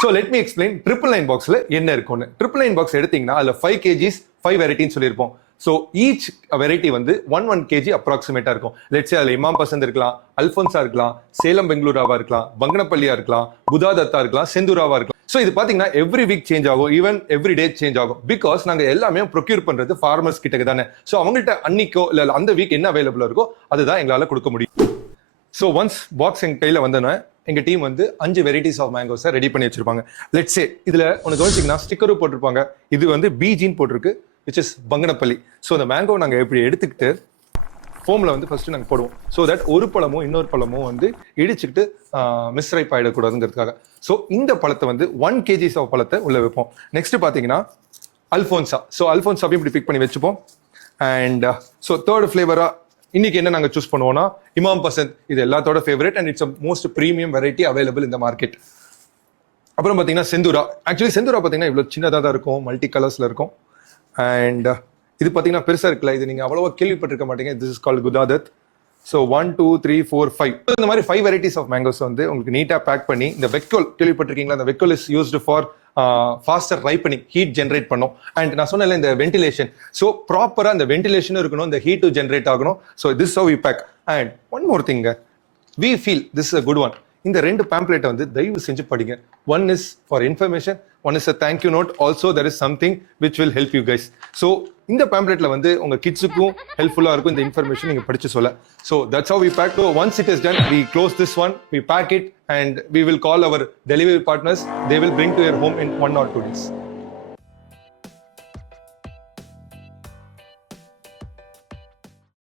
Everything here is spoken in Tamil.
ஸோ லெட் மீ எக்ஸ்பிளைன் 999 பாக்ஸ்ல என்ன இருக்கும்னு. 999 பாக்ஸ் எடுத்தீங்கன்னா அதுல 5 kgs 5 வெரைட்டின்னு சொல்லியிருப்போம். ஸோ ஈச் வெரைட்டி வந்து 1 kg அப்ராக்சிமேட்டா இருக்கும். லெட்ஸ் அதுல இமாம் பசந்த் இருக்கலாம், அல்போன்ஸா இருக்கலாம், சேலம் பெங்களூராவா இருக்கலாம், பங்கனப்பள்ளியா இருக்கலாம், புதாதத்தா இருக்கலாம், செந்தூராவா இருக்கலாம். ஸோ இது பாத்தீங்கன்னா எவ்ரி வீக் சேஞ்ச் ஆகும், ஈவன் எவ்ரி டே சேஞ்ச் ஆகும். பிகாஸ் நாங்க எல்லாமே ப்ரொக்யூர் பண்றது ஃபார்மர்ஸ் கிட்ட தானே. ஸோ அவங்கள்ட்ட அன்னைக்கோ இல்ல அந்த வீக் என்ன அவைலபிளா இருக்கோ அதுதான் எங்களால கொடுக்க முடியும். ஸோ ஒன்ஸ் பாக்ஸ் எங்க கையில வந்தோன்னா எங்க டீம் வந்து 5 வெரைட்டிஸ் ஆஃப் மேங்கோஸை ரெடி பண்ணி வச்சிருப்பாங்க. லெட்ஸ் சே இதுல ஒன்று கவனிச்சிங்கன்னா ஸ்டிக்கரும் போட்டிருப்பாங்க. இது வந்து பிஜின்னு போட்டிருக்கு, விச் இஸ் பங்கனப்பள்ளி. ஸோ அந்த மேங்கோ நாங்கள் எப்படி எடுத்துக்கிட்டு ஃபோமில் வந்து ஃபர்ஸ்ட் நாங்கள் போடுவோம். ஸோ தட் ஒரு பழமும் இன்னொரு பழமும் வந்து இடிச்சுக்கிட்டு மிஸ்ரைப் ஆகிடக்கூடாதுங்கிறதுக்காக. ஸோ இந்த பழத்தை வந்து 1 kg ஆஃப் பழத்தை உள்ள வைப்போம். நெக்ஸ்ட் பார்த்தீங்கன்னா அல்போன்சா. ஸோ அல்போன்சாவையும் இப்படி பிக் பண்ணி வச்சுப்போம். அண்ட் ஸோ தேர்ட் ஃபிளேவரா இன்னைக்கு என்ன நாங்கள் சூஸ் பண்ணுவோம்னா இமாம் பசந்த். இது எல்லாத்தோட favourite and it's most premium variety available இந்த மார்க்கெட். அப்புறம் பார்த்தீங்கன்னா செந்தூரா. ஆக்சுவலி செந்தூரா பார்த்தீங்கன்னா இவ்வளோ சின்னதாக தான் இருக்கும், மல்டி கலர்ஸ்ல இருக்கும். அண்ட் இது பார்த்தீங்கன்னா பெருசாக இருக்குல்ல, இது நீங்கள் அவ்வளோவா கேள்விப்பட்டிருக்க மாட்டீங்க. திஸ் இஸ் கால்ட் குதாதத். ஸோ 1 2 3 4 5 இந்த மாதிரி 5 வெரைட்டிஸ் ஆஃப் மேங்கோஸ் வந்து உங்களுக்கு நீட்டாக பேக் பண்ணி இந்த வெக்கோல் கேள்விப்பட்டிருக்கீங்களா? இந்த வெக்கோல் is used for faster ripening, heat generate பண்ணும். அண்ட் நான் சொன்னல இந்த வென்டிலேஷன். ஸோ ப்ராப்பராக இந்த வென்டிலேஷனும் இருக்கணும், இந்த ஹீட்டும் ஜென்ரேட் ஆகணும். So this how we pack. And one more thing, we feel this is a good one. இந்த 2 பேம்ப்ளேட்டை வந்து தயவு செஞ்சு படிங்க. One is for information, one is a thank you note. Also there is something which will help you guys. So இந்த பேம்ப்ளேட்ல வந்து உங்க கிட்ஸுக்கும் ஹெல்ப்ஃபுல்லா இருக்கும் இந்த இன்ஃபர்மேஷன் நீங்க படிச்சு சொல்ல. So that's how we pack. So once it is done, we close this one, we pack it, and we will call our delivery partners. They will bring to your home in 1 or 2 days.